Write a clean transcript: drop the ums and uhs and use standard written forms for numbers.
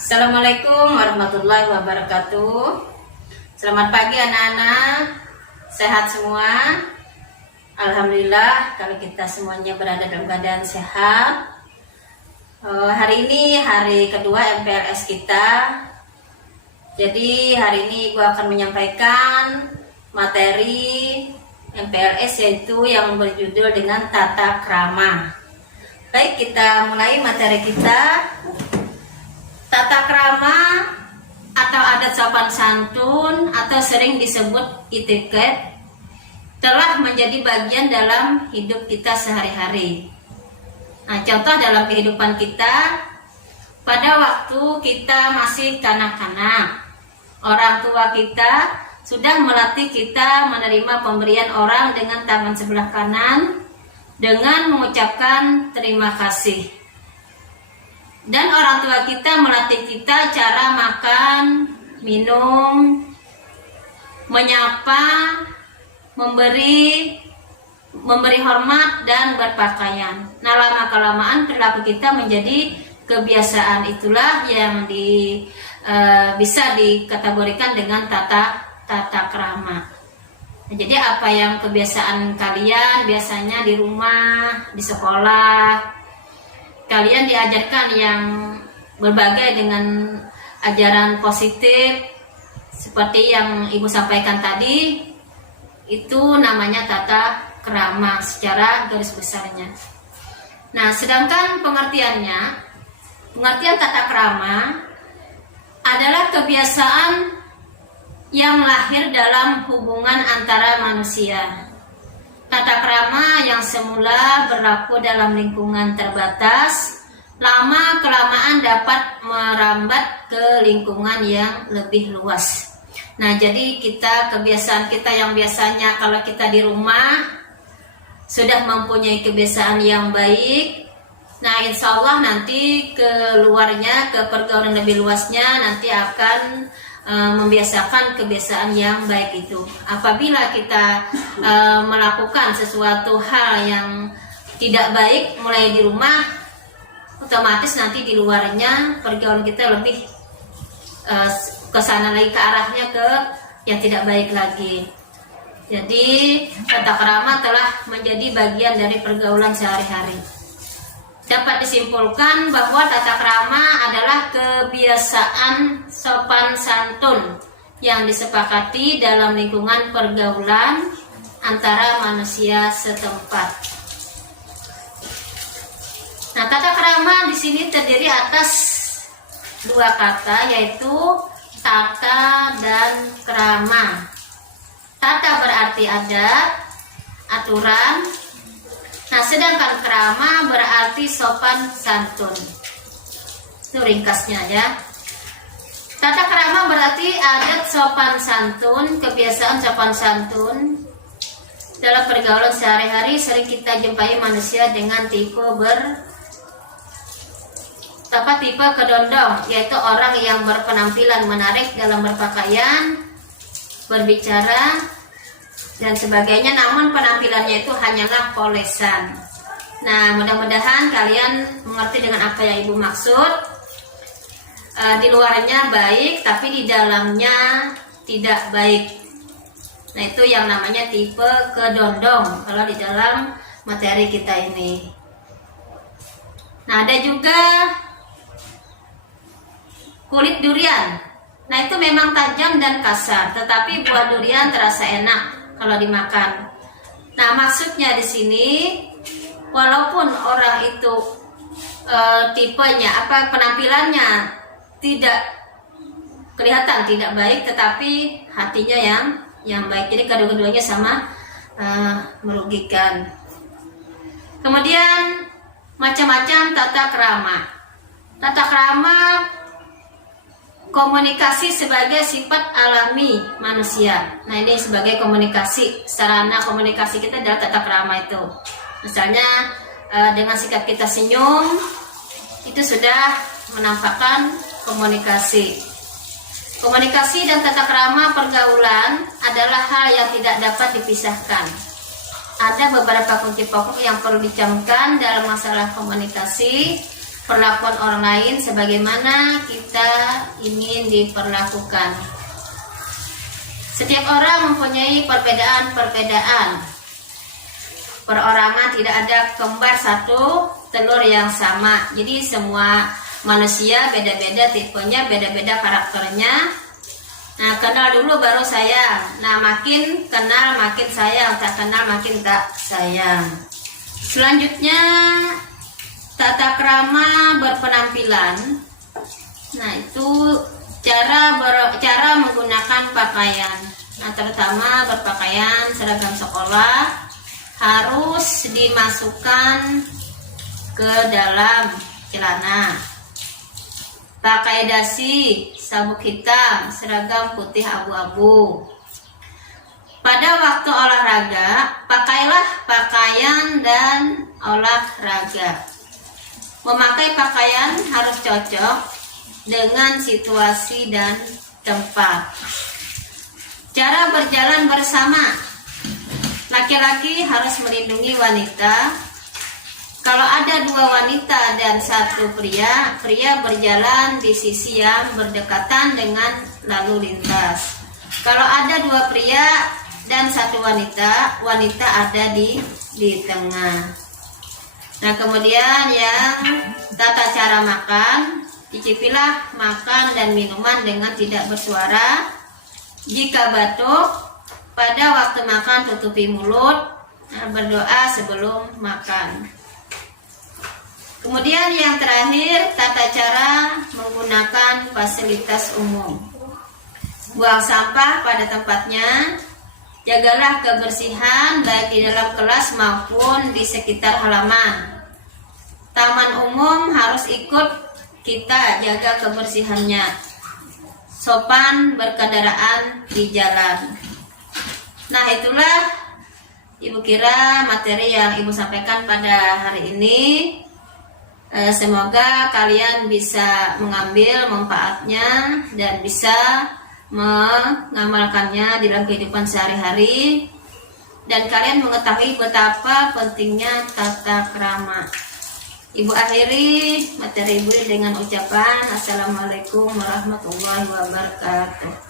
Assalamualaikum warahmatullahi wabarakatuh. Selamat pagi anak-anak, sehat semua? Alhamdulillah kalau kita semuanya berada dalam keadaan sehat. Hari ini hari kedua MPLS kita. Jadi hari ini gue akan menyampaikan materi MPLS yaitu yang berjudul dengan tata krama. Baik, kita mulai materi kita. Tata krama atau adat sopan santun atau sering disebut etiket telah menjadi bagian dalam hidup kita sehari-hari. Nah, contoh dalam kehidupan kita pada waktu kita masih kanak-kanak, orang tua kita sudah melatih kita menerima pemberian orang dengan tangan sebelah kanan dengan mengucapkan terima kasih. Dan orang tua kita melatih kita cara makan, minum, menyapa, memberi hormat dan berpakaian. Nah, lama-kelamaan perilaku kita menjadi kebiasaan, itulah yang bisa dikategorikan dengan tata krama. Nah, jadi apa yang kebiasaan kalian biasanya di rumah, di sekolah, kalian diajarkan yang berbagai dengan ajaran positif seperti yang Ibu sampaikan tadi, itu namanya tata krama secara garis besarnya. Nah, sedangkan pengertian tata krama adalah kebiasaan yang lahir dalam hubungan antara manusia. Tata krama yang semula berlaku dalam lingkungan terbatas, lama-kelamaan dapat merambat ke lingkungan yang lebih luas. Nah, jadi kebiasaan kita yang biasanya kalau kita di rumah sudah mempunyai kebiasaan yang baik. Nah, insya Allah nanti keluarnya, ke pergaulan lebih luasnya nanti akan membiasakan kebiasaan yang baik itu. Apabila kita melakukan sesuatu hal yang tidak baik mulai di rumah, otomatis nanti di luarnya pergaulan kita lebih ke sana lagi, ke arahnya ke yang tidak baik lagi. Jadi tata krama telah menjadi bagian dari pergaulan sehari-hari. Dapat disimpulkan bahwa tata krama adalah kebiasaan sopan santun yang disepakati dalam lingkungan pergaulan antara manusia setempat. Nah, tata krama di sini terdiri atas dua kata, yaitu tata dan krama. Tata berarti adat, aturan. Nah, sedangkan krama berarti sopan santun. Itu ringkasnya ya. Tata krama berarti adat sopan santun, kebiasaan sopan santun. Dalam pergaulan sehari-hari sering kita jumpai manusia dengan tipe kedondong, yaitu orang yang berpenampilan menarik dalam berpakaian, berbicara, dan sebagainya, namun penampilannya itu hanyalah polesan. Nah, mudah-mudahan kalian mengerti dengan apa yang Ibu maksud. Di luarnya baik, tapi di dalamnya tidak baik. Nah, itu yang namanya tipe kedondong kalau di dalam materi kita ini. Nah, ada juga kulit durian. Nah, itu memang tajam dan kasar, tetapi buah durian terasa enak kalau dimakan. Nah, maksudnya di sini, walaupun orang itu penampilannya tidak kelihatan tidak baik, tetapi hatinya yang baik. Jadi kedua-duanya sama merugikan. Kemudian macam-macam tata krama. Tata krama komunikasi sebagai sifat alami manusia. Nah, ini sebagai komunikasi, sarana komunikasi kita adalah tata krama itu. Misalnya dengan sikap kita senyum, itu sudah menampakkan komunikasi. Komunikasi dan tata krama pergaulan adalah hal yang tidak dapat dipisahkan. Ada beberapa kunci pokok yang perlu dicamkan dalam masalah komunikasi. perlakuan orang lain sebagaimana kita ingin diperlakukan. Setiap orang mempunyai perbedaan-perbedaan. Perorangan tidak ada kembar satu telur yang sama. Jadi semua manusia beda-beda tipenya, beda-beda karakternya. Nah, kenal dulu baru sayang. Nah, makin kenal makin sayang, tak kenal makin tak sayang. Selanjutnya tata krama berpenampilan. Nah, itu cara menggunakan pakaian. Nah, terutama berpakaian seragam sekolah harus dimasukkan ke dalam celana. Pakai dasi, sabuk hitam, seragam putih abu-abu. Pada waktu olahraga, pakailah pakaian dan olahraga. Memakai pakaian harus cocok dengan situasi dan tempat. Cara berjalan bersama. Laki-laki harus melindungi wanita. Kalau ada dua wanita dan satu pria, pria berjalan di sisi yang berdekatan dengan lalu lintas. Kalau ada dua pria dan satu wanita, wanita ada di tengah. Nah, kemudian yang tata cara makan, cicipilah makan dan minuman dengan tidak bersuara. Jika batuk, pada waktu makan tutupi mulut, berdoa sebelum makan. Kemudian yang terakhir, tata cara menggunakan fasilitas umum. Buang sampah pada tempatnya. Jagalah kebersihan baik di dalam kelas maupun di sekitar halaman. Taman umum harus ikut kita jaga kebersihannya. Sopan berkendaraan di jalan. Nah, itulah Ibu kira materi yang Ibu sampaikan pada hari ini. Semoga kalian bisa mengambil manfaatnya dan bisa mengamalkannya di dalam kehidupan sehari-hari, dan kalian mengetahui betapa pentingnya tata krama. Ibu akhiri materi Ibu dengan ucapan Assalamualaikum warahmatullahi wabarakatuh.